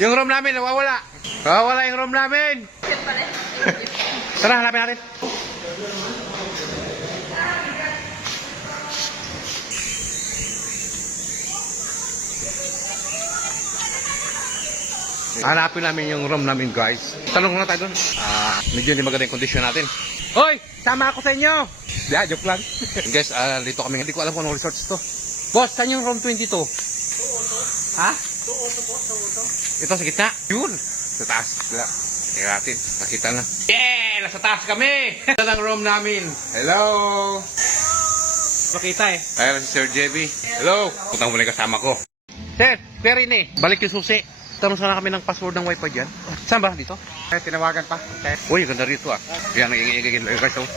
Yung room namin, nawawala. Nawawala yung room namin. Tara, hanapin natin. Hanapin namin yung room namin, guys. Tanong na tayo dun. Medyo hindi maganda yung kondisyon natin. Hoy! Sama ako sa inyo! Joke lang. Guys, dito kami. Hindi ko alam kung anong resorts to. Boss, saan yung room 22? Ha? 2-8 po, 2-8. Ito sa gitna? Yun! Sa taas. Tingnan natin. Nakita na. Yeah! Nasa taas kami! Ito ang room namin. Hello! Makita eh. Ayan si Sir JB. Hello! Putang muna yung kasama ko. Sir, Perry ni. Balik yung susi. Tanong sana kami ng password ng wifi dyan. Saan ba? Dito? Tinawagan pa. Uy, ganda rito ah. Yan, nag-iingigin. Guys, oh.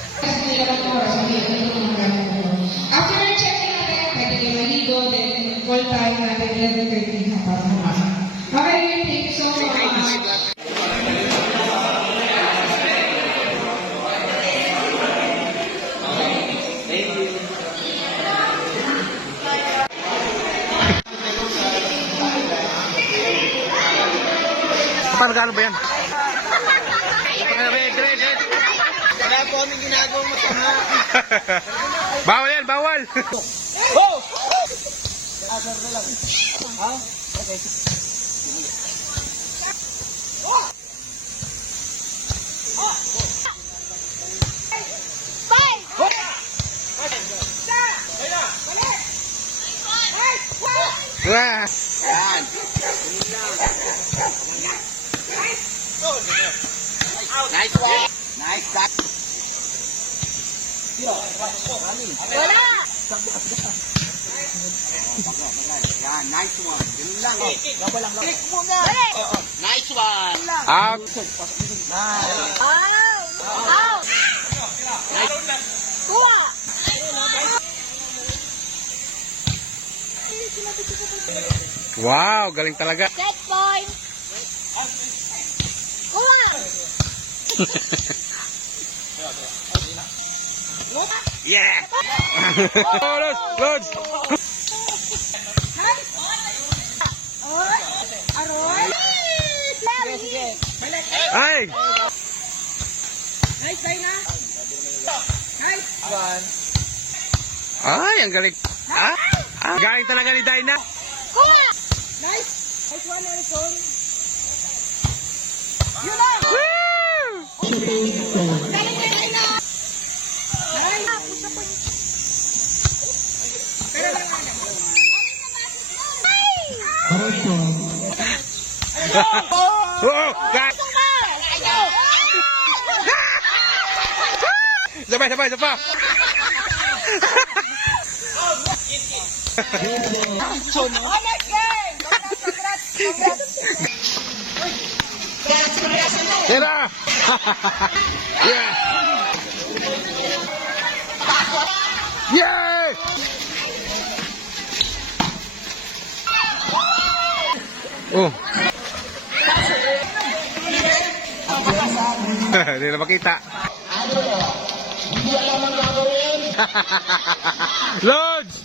After checking natin, pwede kayo maligo, then call time natin 11:30 na para pumasok. Okay, thank you so much. Paano gano'n ba yan? Wala po aming ginagawang masama. Bawal yan, bawal! Oh! Asar na lang. Ha? Okay. Wah! Yan. Nice one. Nice shot. Wala! Yan, nice one. Ganun lang. Click muna. Nice one. Out! Out! Kuha! Wow, galing talaga. Set point! Kuha! Yeah! Oh, Lods! Lods! Aroy! Ay! Nice, try na! Nice! Ay, ang galing. Galing talaga ni Dyna. Kuha! Nice! Nice one, Harrison! Yun na! Woo! Galing ka na! Nice! Pusa po yun. Pero lang nga na. Oh! God! Sabay, sabay, sabay! Honest game! Congrats! Tira! Yeah! Yeah! Oh! Hindi na makita. Lods!